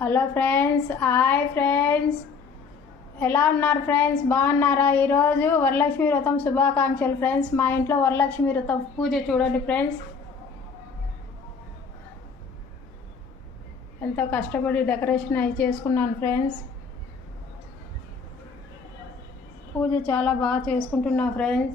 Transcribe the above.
Hello friends, hi friends, ఎలా ఉన్నారు friends? బాగున్నారా? ఈరోజు వరలక్ష్మి వ్రతం శుభాకాంక్షలు ఫ్రెండ్స్. మా ఇంట్లో వరలక్ష్మి వ్రతం పూజ చూడండి ఫ్రెండ్స్. ఎంతో కష్టపడి డెకరేషన్ అయి చేసుకున్నాను ఫ్రెండ్స్. పూజ చాలా బాగా చేసుకుంటున్నా ఫ్రెండ్స్.